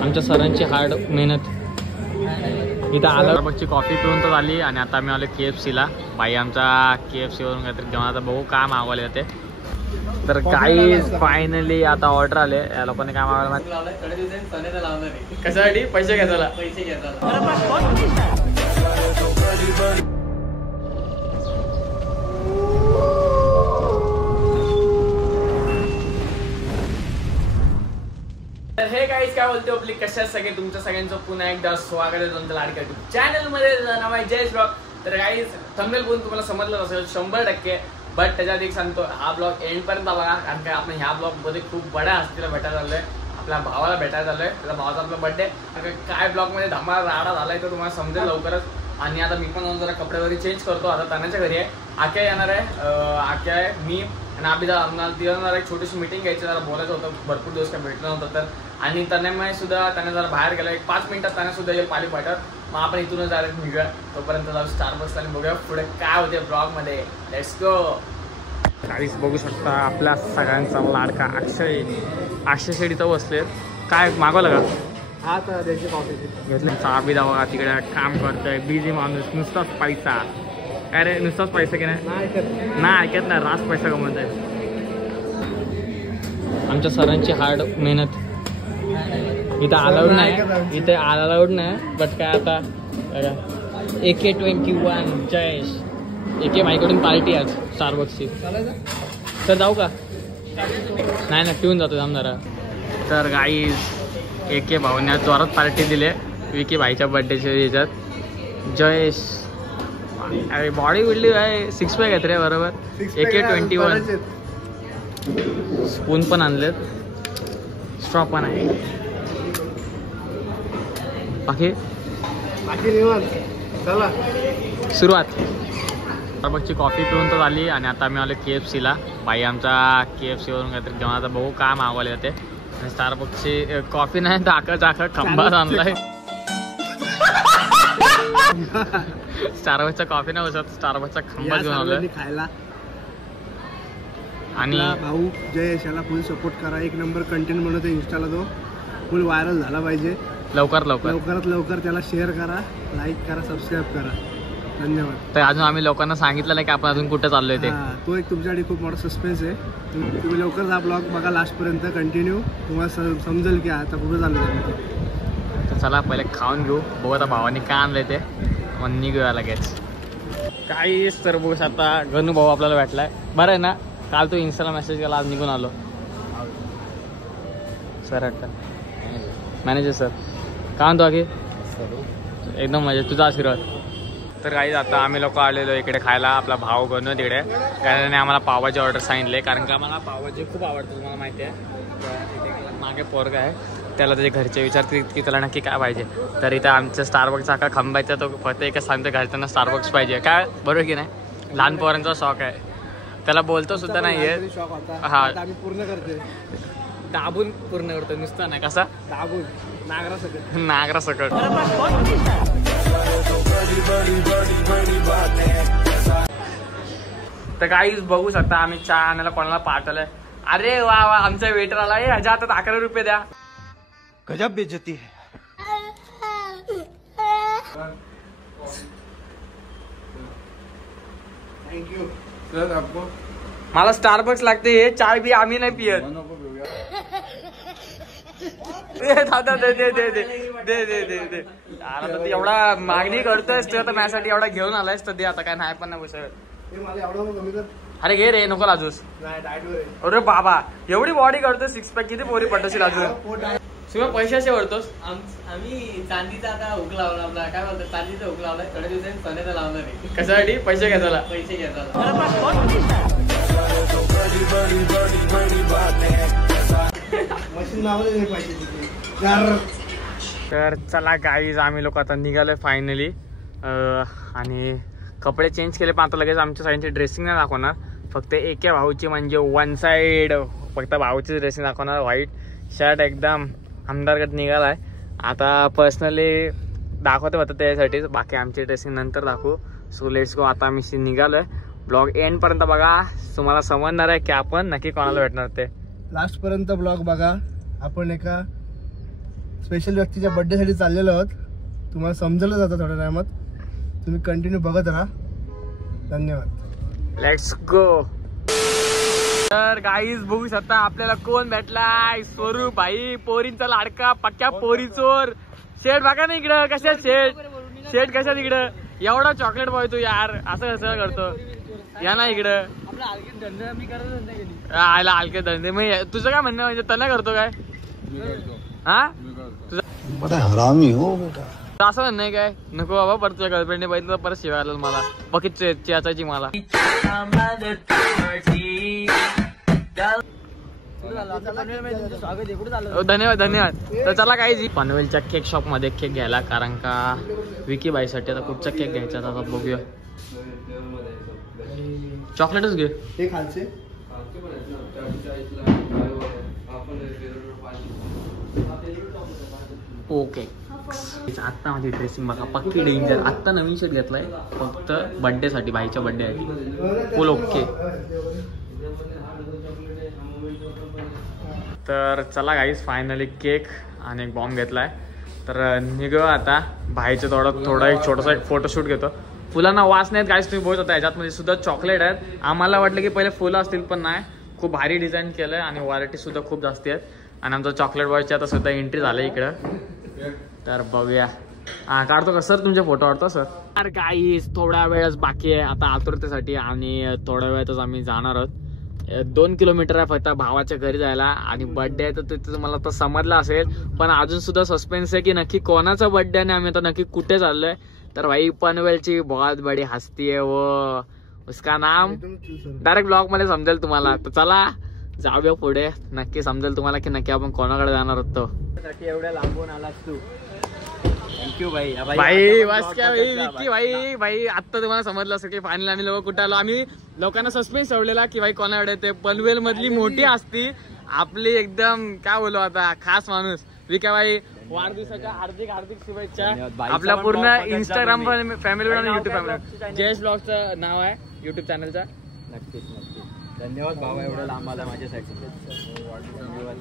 आमच्या सरांची हार्ड मेहनत इथं आल्यावरची कॉफी पिऊन तर झाली आणि आता आम्ही आलो KFCला. बाई आमचा KFC वरून काहीतरी जेवण आता बघू काय मागवले जाते. तर काही फायनली आता ऑर्डर आले. या लोकांनी काय मागवलं कशासाठी? पैसे घ्यायला. तर हे गाईज काय बोलते आपली कशा सगळे तुमच्या सगळ्यांचं पुन्हा एकदा स्वागत आहे तुमच्या लाडक्या युट्यूब चॅनल मध्ये. नाव आहे जयेश ब्लॉग. तर गाईज थंबनेल बघून तुम्हाला समजलं असेल 100%. बट त्याच्यात एक सांगतो, हा ब्लॉग एंड पर्यंत बघा, कारण काय आपण ह्या ब्लॉग मध्ये खूप बड्या हस्तीला भेटायला झालोय. आपल्या भावाला भेटायला झालोय. त्याचा भावाचा आपला बर्थडे. काय ब्लॉग मध्ये धमाल राडा झालाय तर तुम्हाला समजेल लवकरच. आणि आता मी पण जाऊन जरा कपडे वगैरे चेंज करतो. आता तानाच्या घरी आहे. आख्या येणार आहे. आख्या आहे, मी आणि आबिदा. आम्हाला तिला एक छोटीशी मीटिंग घ्यायची, जरा बोलायचं होतं. भरपूर दिवस काय भेटलं नव्हतं तर. आणि तन्मय सुद्धा त्याने जरा बाहेर गेला. एक 5 मिनिटात त्याने सुद्धा येईल पाली फाट्यावर. मग आपण इथूनच डायरेक्ट निघूया. तोपर्यंत जाऊ स्टारबक्सला आणि बघूया पुढे काय होते ब्लॉग मध्ये. Let's go. काहीच बघू शकता आपल्या सगळ्यांचा लाडका अक्षय शेडी तर बसले. काय मागवलं का? हा तर त्याची कॉफी घेतलं. आबिदा बघा तिकडे काम करतोय. बिझी माणूस. नुसताच पैसा. काय रे नुसताच पैसा की नाही ऐकत ना. रास पैसा कमवत आहे. आमच्या सरांची हार्ड मेहनत इथं अलाउड नाही. इथे अलाउड नाही. बट काय आता AK-21 जयेश AK माझ्याकडून पार्टी आज स्टारबक्सची. तर जाऊ का? नाही पिऊन जातो जरा. तर गाईज AK भाऊने जोरात पार्टी दिली विकी भाईच्या बर्थडेच्या याच्यात. जयेश अरे बॉडी बिल्डिंग आहे. 6 पॅक आहेत रे बरोबर. AK-21 स्पून पण आणलेत. स्ट्रॉ पण आहे. बाकी चला सुरुवात. स्टारबक्सची कॉफी पिऊन तर झाली आणि आता आम्ही आलो KFCला. बाई आमचा KFC वरून काहीतरी जेवण आता बघू काय मागवले जाते. आणि स्टारबक्सची कॉफी नाही दाखा खंबाच आणलाय. स्टारबक्सचा कॉफी नाही बसत. स्टारबक्सचा खंबाच घेऊन आलोय खायला. आणि भाऊ जयेश याला फुल सपोर्ट करा. एक नंबर कंटेंट बनवतो इंस्टाला. तो फुल व्हायरल झाला पाहिजे. लवकरात लवकर त्याला शेअर करा, लाईक करा, सबस्क्राईब करा. धन्यवाद. तर अजून आम्ही लोकांना सांगितलं नाही की आपण अजून कुठे चाललोय ते. तो एक तुमच्यासाठी खूप मोठा सस्पेन्स आहे. तुम्ही लवकर हा ब्लॉग बघा लास्टपर्यंत कंटिन्यू. तुम्हाला समजेल की आता कुठे चाललोय. तर चला पहिले खाऊन घेऊ. बघू आता भावाने काय आणलंय ते. मग निघूया लगेच. काहीच तर बघू आता गणू भाऊ आपल्याला भेटलाय. बरं आहे ना. काल तू इन्स्टाला मेसेज केला, आज निघून आलो. सर मॅनेजर सर काय म्हणतो बाकी? एकदम मजा. तुझा आशीर्वाद. तर काही आता आम्ही लोक आलेलो इकडे खायला. आपला भाव गणू तिकडे. त्याने आम्हाला पावाची ऑर्डर सांगितले, कारण का मला पावभाजी खूप आवडतं तुम्हाला माहिती आहे. मागे पोरगा आहे, त्याला त्याच्या घरचे विचारते की त्याला नक्की काय पाहिजे. तर इथं आमच्या स्टारबक्सचा अख्खा खंबायचा तो फक्त एकच सांगतो घरच्यांना स्टारबक्स पाहिजे. काय बरोबर की नाही? लहान पोरांचा शॉक आहे. त्याला बोलतो सुद्धा नाहीये. हा पूर्ण करते. दाबून पूर्ण करतो नुसतं नाही. कसा दाबून नागरा सकट. तर काहीच बघू शकता आम्ही चहा आणायला कोणाला पाठवलंय. अरे वा वा आमचा वेटर आला. ह्याच्या हातात 11 रुपये द्या. गजब बेइज्जती है. Thank you sir. आपको मला स्टारबक्स लागते. हे चाय बी आम्ही नाही पियत. दादा दे दे दे दे दे दे दे दे. आता एवढा मागणी करतोयस तू, आता माझ्यासाठी एवढा घेऊन आलायस तर दे. आता काय नाही पण नाही बसत. अरे घे रे नको लाजूस. अरे बाबा एवढी बॉडी करतोय 6 पॅक. किती पोरी पटशील अजून. शिवाय पैशाचे वरतोस. आम्ही चांदीचा आता हुक लावला. आपला काय बोलतो चांदीचा हुक लावलाय. थोड्या दिवसांनी सोन्याचा लावणार आहे. कशासाठी? पैसे घेताला. पैसे घेताना. तर चला गाईज आम्ही लोक आता निघालोय फायनली. आणि कपडे चेंज केले पण आता लगेच आमच्या सगळ्यांची ड्रेसिंग नाही दाखवणार. फक्त एके भाऊची म्हणजे वन साईड फक्त भाऊची ड्रेसिंग दाखवणार. व्हाईट शर्ट एकदम आमदारगड निघालाय. आता पर्सनली दाखवते होतं त्यासाठीच. बाकी आमची ड्रेसिंग नंतर दाखवू. So let's go. आता आम्ही निघालोय. ब्लॉग एंड पर्यंत बघा. तुम्हाला समजणार आहे की आपण नक्की कोणाला भेटणार ते. लास्ट पर्यंत ब्लॉग बघा. आपण एका स्पेशल व्यक्तीच्या बर्थडे साठी चाललेलो आहोत. तुम्हाला समजलं जातं थोड्या टायमात. तुम्ही कंटिन्यू बघत राहा. धन्यवाद. Let's go. तर गाईज बघू शकता आपल्याला कोण भेटलाय. स्वरूप भाई, पोरींचा लाडका, पक्क्या पोरी चोर. शेठ बघा ना इकडं कशा शेठ कशा तिकडं. एवढा चॉकलेट बॉय तू यार, असं कसं करतो. या ना इकडं. आयला हलके धंदे. मग तुझं काय म्हणणं म्हणजे तना करतो काय हा तुझा हरामी हो बेटा. असं म्हणणं आहे काय. नको बाबा परत तुझ्या गर्लफ्रेंडने बघितलं परत शिवाय आलं मला. बघित चेचायची मला. धन्यवाद धन्यवाद. तर चला काही पनवेलच्या केक शॉप मध्ये केक घ्यायला, कारण का विकी बाईसाठी आता कुठचा केक घ्यायचा आता बघूया. चॉकलेटच घे. हे खालचे ओके. आत्ता माझी ड्रेसिंग बघा पक्की डेंजर. आत्ता नवीन शर्ट घेतलाय फक्त बर्थडे साठी, भाईच्या बर्थडे आहे. फुल ओके. तर चला गाईस फायनली केक आणि एक बॉम्ब घेतलाय. तर निघू आता. भाईचं थोडा एक छोटासा एक फोटोशूट घेतो. फुलांना वास नाहीत गाईस, तुम्ही बघत होता. ह्याच्यातमध्ये सुद्धा चॉकलेट आहेत. आम्हाला वाटलं की पहिले फुलं असतील पण नाही. खूप भारी डिझाईन केलंय आणि व्हरायटी सुद्धा खूप जास्ती आहेत. आणि आमचा चॉकलेट बॉयची आता सुद्धा एंट्री झाली इकडं. तर बघूया. काढतो का सर तुमचे फोटो काढतो सर. तर गाईस थोड्या वेळच बाकी आहे आता आतुरतेसाठी, आणि थोड्या वेळातच आम्ही जाणार आहोत. 2 किलोमीटर आहे फक्त भावाच्या घरी जायला. आणि बर्थडे आहे तर ते तुम्हाला तर समजलं असेल, पण अजून सुद्धा सस्पेन्स आहे की नक्की कोणाचा बर्थडे आणि आम्ही आता नक्की कुठे चाललोय. तर भाई पनवेलची बहुत बडी हस्ती आहे वो, उसका नाम डायरेक्ट ब्लॉग मध्ये समजेल तुम्हाला. तर चला जाऊया पुढे, नक्की समजेल तुम्हाला की नक्की आपण कोणाकडे जाणार होतो. एवढ्या लांबून आलास तू. थँक्यू भाई. भाई बस क्या भाई विक्की भाई. भाई आता तुम्हाला समजलं असं की फायनल आम्ही लोक कुठे आलो. आम्ही लोकांना सस्पेन्स ठेवलेला की भाई कोणाकडे. ते पनवेल मधली मोठी असती आपली एकदम काय बोलू आता खास माणूस विक्की भाई. वाढदिवसाच्या हार्दिक हार्दिक शुभेच्छा. आपला पूर्ण इंस्टाग्राम फॅमिली आणि युट्यूब फॅमिली जयेश ब्लॉगचं नाव आहे युट्यूब चॅनलचा. नक्कीच नक्कीच. धन्यवाद भावा एवढं लांब आला माझ्यासाठी. धन्यवाद.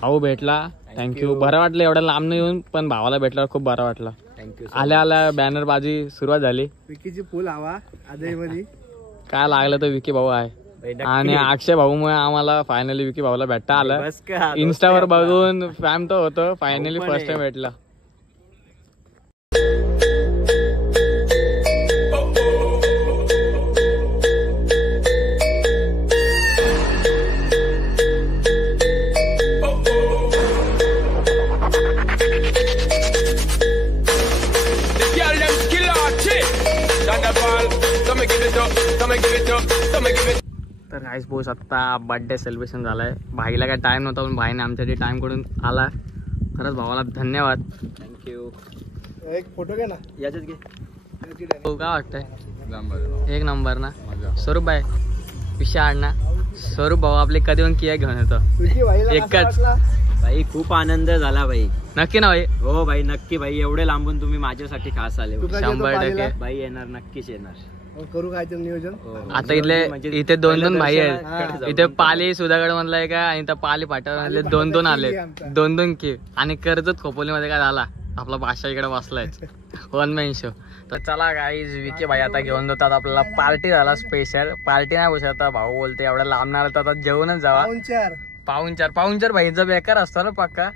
भाऊ भेटला थँक्यू. बरं वाटलं एवढ्या लांब नाही येऊन, पण भावाला भेटल्यावर खूप बरं वाटलं. थँक्यू. आल्या आल्या बॅनर बाजी सुरुवात झाली. विकीची फुल हवा आदयमध्ये. काय लागलं तर विकी भाऊ आहे. आणि अक्षय भाऊमुळे आम्हाला फायनली विकी भाऊला भेटता आलं. इन्स्टावर बघून फॅम तर होतो, फायनली फर्स्ट टाइम भेटला. तर गाईस बोस आता बर्थडे सेलिब्रेशन झालाय. भाईला काय टाइम नव्हता पण भाईने आमच्यासाठी टाइम कडून आला. खरंच भावाला धन्यवाद. थँक्यू. एक फोटो घे ना. याच्यात घे. काय वाटतंय एक नंबर ना. स्वरूप भाई विशाळ ना. स्वरूप भाऊ आपले कधी पण किया घेऊन येतो. एकच भाई खूप आनंद झाला भाई. नक्की ना भाई. हो भाई नक्की भाई. एवढे लांबून तुम्ही माझ्यासाठी खास आले. 100% भाई येणार नक्कीच येणार. करू काय नियोजन. आता इथे 2 भाई आहेत. इथे पाली सुधागड मधला आहे का, आणि पाली फाट्यावर 2 आले. 2 की. आणि कर्जत खोपोलीमध्ये काय झाला आपला भाषा इकडे बसलाय 1 मॅन शो. तर चला गाईज विके भाई आता घेऊन जातात आपल्याला. पार्टी झाला स्पेशल. पार्टी नाही बसत आता भाऊ बोलते एवढ्या लांबणार तर आता जेवणच जावा. पाहुणचार भाईंचा बेकार असतो ना पक्का.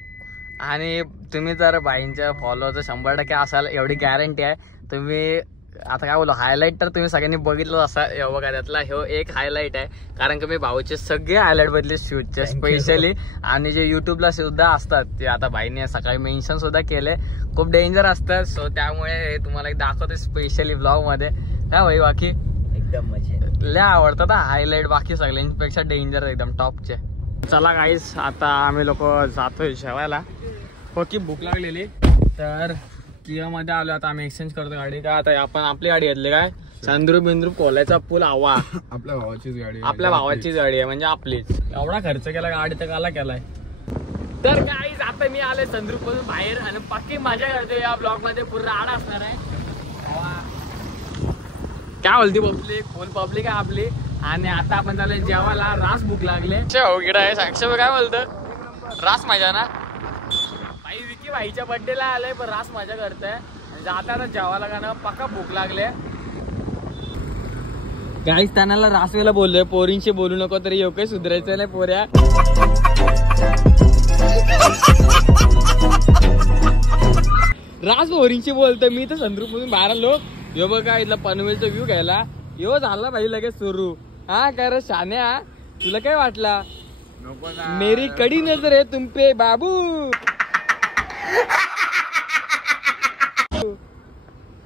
आणि तुम्ही जर भाईंच्या फॉलोअरचं 100% असाल एवढी गॅरंटी आहे. तुम्ही आता काय बोलू हायलाइट तर तुम्ही सगळ्यांनी बघितलं असा. बघा त्यातला एक हायलाइट आहे, कारण की मी भाऊचे सगळे हायलाइट बदले शूटचे स्पेशली. आणि जे युट्यूबला सुद्धा असतात ते आता भाईने सकाळी मेन्शन सुद्धा केले. खूप डेंजर असतात. सो त्यामुळे तुम्हाला एक दाखवते स्पेशली ब्लॉग मध्ये. काय भाई बाकी एकदम मजा लय आवडतात हायलाइट. बाकी सगळ्यांपेक्षा डेंजर एकदम टॉपचे. चला गाईस आता आम्ही लोक जातोय जेवायला. पक्की भूक लागलेली. तर किया मध्ये आलो आता आम्ही. एक्सचेंज करतो गाडी. काय आता आपण आपली गाडी घेतली काय चंद्रू कोल्याचा पूल हवा. आपल्या भावाचीच गाडी. आपल्या भावाचीच गाडी आहे म्हणजे आपलीच. एवढा खर्च केला गाडी तर काला केलाय. तर गाईज आता मी आलोय चंद्रूपासून बाहेर आणि पक्की मजा करतो या ब्लॉग मध्ये. पूर्ण आड असणार आहे. काय बोलती पब्लिक फुल पब्लिक आहे आपली. आणि आता आपण चालू जेवायला. रास भूक लागले. गिडा आहे साक्षी काय बोलतं रास मजा ना भाई. विकी भाईच्या बर्थडेला आलंय पण रास मजा करतोय. आता जेवायला गाणं पक्का भूक लागले. काहीच त्यांना रासवेला बोललोय पोरींशी बोलू नको तरी येऊ काही सुधारायचं नाही पोऱ्या. रास पोरींशी बोलतोय मी तर संद्रूप मधून बाहेर आलो. यो बघा इथला पनवेलचा व्ह्यू घ्यायला यो झाला भाई लगेच सुरू. हा काय रे शान्या तुला काय वाटला मेरी कडी नजर आहे तुम पे बाबू.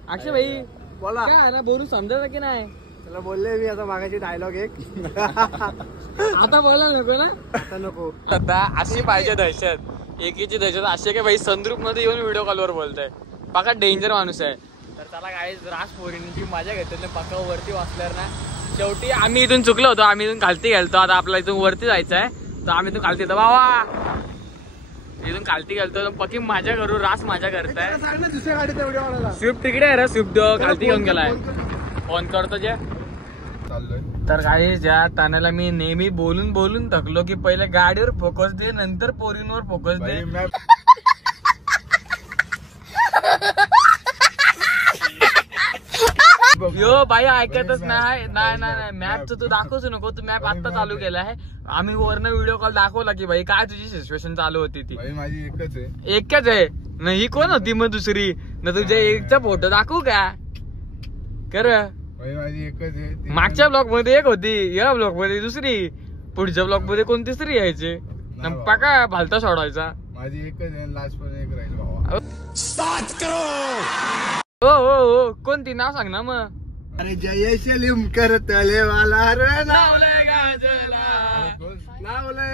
अक्षय भाई बोला काय ना बोलू समजायचं की नाही. त्याला बोलले मी आता मागायची डायलॉग एक. आता बोलायला नको ना. आता नको. आता अशी पाहिजे दहशत एकीची दहशत अशी की भाई संद्रूप मध्ये येऊन व्हिडिओ कॉलवर बोलतोय. पक्का डेंजर माणूस आहे. तर त्याला काय रास पोरींची मजा घेतली पक्का वरती वाचल्यावर ना. शेवटी आम्ही इथून चुकलो होतो. आम्ही इथून खालती गेलतो. आता आपला इथून वरती जायचं आहे तर आम्ही इथून खालती येतो बाबा. इथून खालती गेलतो पक्की मजा करू. रास मजा करताय. दुसऱ्या गाडीत एवढ्या वाढायला स्विफ्ट तिकडे आहे रे. स्विफ्ट खालती घेऊन गेलाय. फोन करतो जे. तर काही ज्या तानाला मी नेहमी बोलून बोलून थकलो की पहिले गाडीवर फोकस दे नंतर पोरींवर फोकस दे. यो बाई ऐकतच नाही. मॅपचं तू दाखवच नको. तू मॅप आता चालू केला आहे. आम्ही वरनं व्हिडिओ कॉल दाखवला की भाई काय तुझी सिच्युएशन चालू होती ती. माझी एकच आहे. एकच आहे ना. ही कोण होती मग दुसरी ना. तुझ्या एकचा फोटो दाखवू का कर. माझी एकच आहे. मागच्या ब्लॉक मध्ये एक होती या ब्लॉक मध्ये दुसरी. पुढच्या ब्लॉक मध्ये कोण तिसरी यायचे पका भालता सोडवायचा. माझी एकच आहे. लास्ट पण एक राहील भावा. 7 करोड. हो कोणती नाव सांग ना मग. अरे जय सलीम करतले वाला रे नावलंय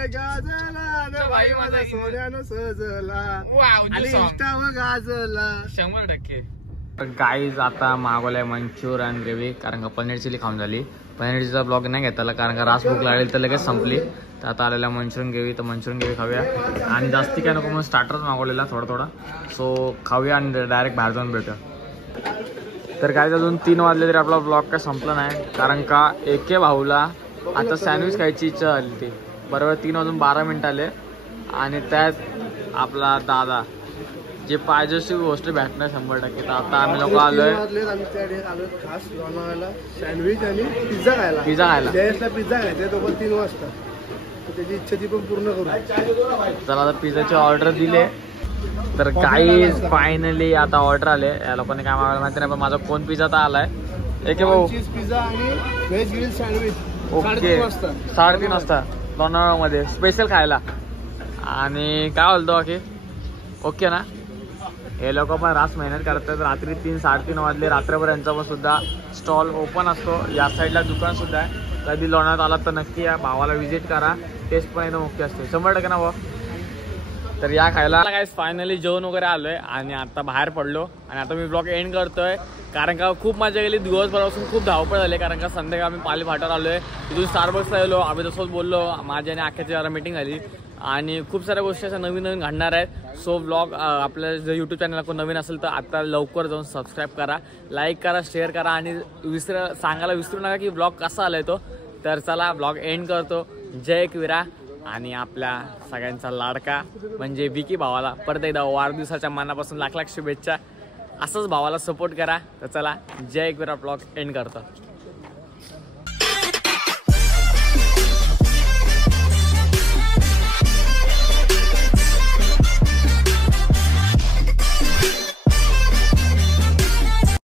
गाजला भाई माझा सोन्यानं सजला आणि इंस्टावर गाजला 100%. गाईज आता मागवलाय मंचुरियन ग्रेव्ही कारण का पनीर चिली खाऊन झाली. पनीर चिलीचा ब्लॉग नाही घेतला कारण का रास भूक लागली तर लगेच संपली. तर आता आलेला मंचुरियन ग्रेव्ही तर मंचुरियन ग्रेव्ही खाऊया. आणि जास्ती काय नको मग स्टार्टरच मागवलेला थोडा सो खाऊया आणि डायरेक्ट बाहेर जाऊन भेटूया. तर काय अजून 3 वाजले तरी आपला ब्लॉग काय संपला नाही कारण का एके भाऊला आता सँडविच खायची इच्छा झाली ती. बरोबर 3 वाजून 12 मिनिट आले आणि त्यात आपला दादा जे पाहिजे अशी गोष्ट भेटणार 100%. तर आता आम्ही लोक आलोय खास लोणावळ्याला सँडविच आणि पिझ्झा खायला. पिझ्झा खायचा तो पण 3 वाजता. त्याची इच्छा ती पण पूर्ण करू. चला आता पिझ्झाची ऑर्डर दिले. तर काही फायनली आता ऑर्डर आले. या लोकांनी काय मागायला माहिती नाही पण माझा कोण पिझ्झा तर आलाय. एक भाऊ पिझ्झा आणि व्हेज ग्रिल सँडविच. ओके 3:30 वाजता लोणावळ्यामध्ये स्पेशल खायला. आणि काय बोलतो की ओके ना. हे लोक पण रास मेहनत करतात. रात्री 3-3:30 वाजले रात्रभर यांचा पण सुद्धा स्टॉल ओपन असतो. या साईडला दुकान सुद्धा आहे. कधी लोणावळ्यात आलात तर नक्की या भावाला व्हिजिट करा. टेस्ट पण एकदम ओके असते 100% ना भाऊ. तर या खायला काय फायनली जेवण वगैरे आलोय आणि आता बाहेर पडलो आणि आता मी ब्लॉग एंड करतोय कारण का खूप मजा गेली. दिवसभरापासून खूप धावपळ झाली कारण का संध्याकाळी आम्ही पाली फाटावर आलोय. तिथून स्टारबक्सला गेलो. आम्ही तसंच बोललो. माझी आणि आख्याची जरा मीटिंग झाली आणि खूप साऱ्या गोष्टी अशा नवीन घडणार आहेत. सो ब्लॉग आपल्या जर यूट्यूब चॅनलला कोण नवीन असेल तर आता लवकर जाऊन सबस्क्राईब करा, लाईक करा, शेअर करा आणि सांगायला विसरू नका की ब्लॉग कसा आलाय तो. तर चला ब्लॉग एंड करतो. जय एकविरा आणि आपल्या सगळ्यांचा लाडका म्हणजे विकी भावाला परत एकदा वाढदिवसाच्या मनापासून लाख लाख शुभेच्छा. असंच भावाला सपोर्ट करा. तर चला जय एकविरा ब्लॉग एंड करतो.